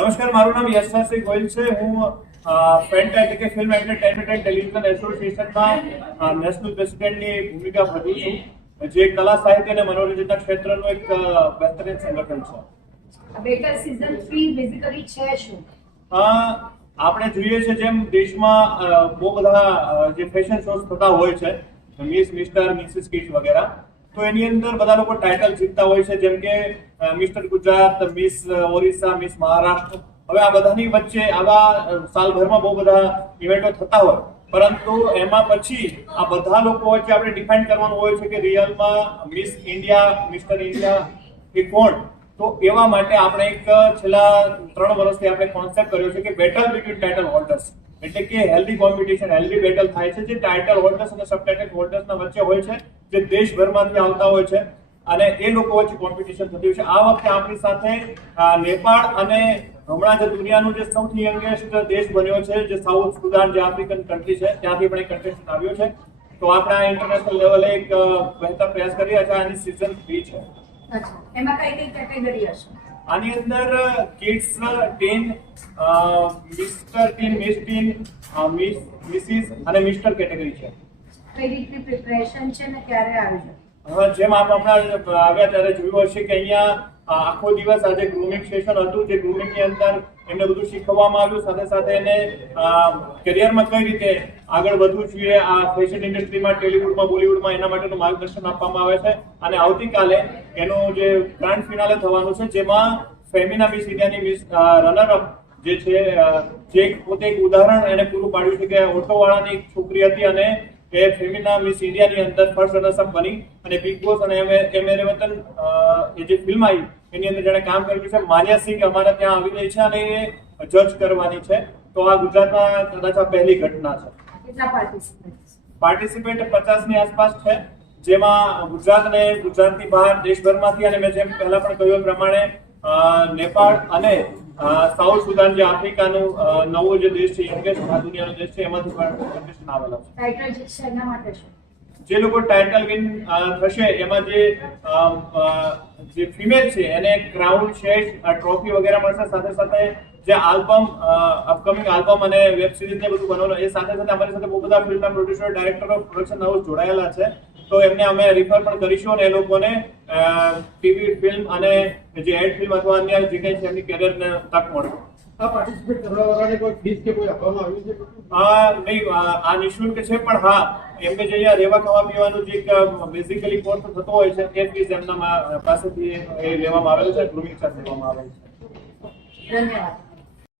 નમસ્કાર મારું નામ યશરાજસિંહ ગોયલ છે. હું પેન્ટ એટલે કે ફિલ્મ એન્ટરટેનમેન્ટ એન્ડ ટેલિવિઝન એસોસિએશનમાં નેશનલ પ્રેસિડેન્ટની ભૂમિકા ભજવું છું. જે કલા સાહિત્ય અને મનોરંજનના ક્ષેત્રનું એક બહેતરીન સંગઠન છે. બેટર સીઝન 3 બેઝિકલી છે શું? આપણે જોઈએ છે જેમ દેશમાં બહુ બધા જે ફેશન શોઝ થતા હોય છે મિસ મિસ્ટર મિસિસ કિડ્સ વગેરે તો એની અંદર બધા લોકો ટાઇટલ જીતતા હોય છે, જેમ કે mister Gujarat miss Orissa miss Maharashtra. હવે આ બધાની વચ્ચે આવા સાલભરમાં બહુ બધા ઇવેન્ટો થતા હોય. પરંતુ એમાં પછી આ બધા લોકો વચ્ચે આપણે ડિફાઇન કરવાનું હોય છે કે રિયલમાં મિસ ઇન્ડિયા મિસ્ટર ઇન્ડિયા એ કોણ? તો એવા માટે આપણે એક છેલ્લા ત્રણ વર્ષથી આપણે કોન્સેપ્ટ કર્યો છે કે બેટલ બિટવીન ટાઇટલ હોલ્ડર્સ એટલે કે હેલ્ધી કોમ્પિટિશન હેલ્ધી બેટલ થાય છે, જે ટાઇટલ હોલ્ડર્સ અને સબ ટાઇટલ હોલ્ડર્સના વચ્ચે હોય છે. જે દેશભરમાંથી આવતા હોય છે અને એ લોકો વચ્ચે કોમ્પિટિશન થતી હોય છે. આ વખતે આપણી સાથે નેપાળ અને હમણાં જે દુનિયાનું જે સૌથી યંગેસ્ટ દેશ બન્યો છે જે સાઉથ સુદાન જે આફ્રિકન કન્ટ્રી છે ત્યાંથી પણ એક કન્ટેસ્ટન્ટ આવ્યો છે. તો આપણે આ ઇન્ટરનેશનલ લેવલે એક બહેતર પ્રયાસ કરી રહ્યા છે આની સિઝન થ્રી છે. એમાં કઈ કઈ કેટેગરી હશે? આની અંદર kids teen mister teen miss teen miss Mrs અને મિસ્ટર કેટેગરી છે. કઈ રીતની પ્રિપરેશન છે ને ક્યારે હવે જેમ આપ હમણાં આવ્યા ત્યારે જોયું હશે કે અહીંયા આખો દિવસ આજે ગ્રુમિંગ સેશન હતું, જે ગ્રુમિંગની અંદર એમને બધું શીખવવામાં આવ્યું. સાથે સાથે એને કરિયરમાં કઈ રીતે આગળ વધવું જોઈએ, આ ફેશન ઇન્ડસ્ટ્રીમાં ટેલિવુડમાં બોલિવૂડમાં એના માટેનું માર્ગદર્શન આપવામાં આવે છે. અને આવતીકાલે એનું જે ગ્રાન્ડ ફિનાલે થવાનું છે, જેમાં ફેમિના મિસ ઇન્ડિયાની રનર અપ જે છે જે પોતે એક ઉદાહરણ એને પૂરું પાડ્યું છે કે ઓટોવાળાની છોકરી હતી અને એ ફેમિના મિસ ઇન્ડિયાની અંદર ફર્સ્ટ રનર્સ અપ બની અને બિગ બોસ અને એમ એમ એરે વતન એ જે ફિલ્મ આવી એની અંદર જેણે કામ કર્યું છે માન્યા સિંહ અમારા ત્યાં આવી રહી છે અને એ જજ કરવાની છે. તો આ ગુજરાતમાં કદાચ આ પહેલી ઘટના છે. પાર્ટિસિપેન્ટ પચાસની આસપાસ છે જેમાં ગુજરાત અને ગુજરાતની બહાર દેશભરમાંથી અને મેં જેમ પહેલા પણ કહ્યું એ પ્રમાણે નેપાળ અને સાઉથ સુદાન જે આફ્રિકાનો નવો જે દેશ છે યંગેસ્ટ આ દુનિયાનો દેશ છે એમાંથી પણ contestant આવેલા છે. ટાઇટલ જીતશે એના માટે છે. જે લોકો ટાઇટલ વિન થશે એમાં જે જે ફિમેલ છે એને ક્રાઉન શેડ ટ્રોફી વગેરે મળશે. સાથે સાથે જે આલ્બમ અપકમિંગ આલ્બમ અને વેબ સિરીઝ ને બધું બનવાનું એ સાથે સાથે અમારી સાથે બહુ બધા ફિલ્મના producer director of production house જોડાયેલા છે. તો એમને અમે રિફર પણ કરીશું અને એ લોકોને ટીવી ફિલ્મ અને જે એડ ફિલ્મ અથવા અન્ય જે કંઈ છે એમની કેરિયરને તક મળશે. આ નિઃશુલ્ક છે પણ હા એમને જે રહેવા ખાવા પીવાનું જે બેઝિકલી કોર્સ થતો હોય છે એ ફીસ એમના પાસેથી એ લેવામાં આવેલ છે ગ્રુમિંગ ચાર્જ લેવામાં આવેલ છે. ધન્યવાદ.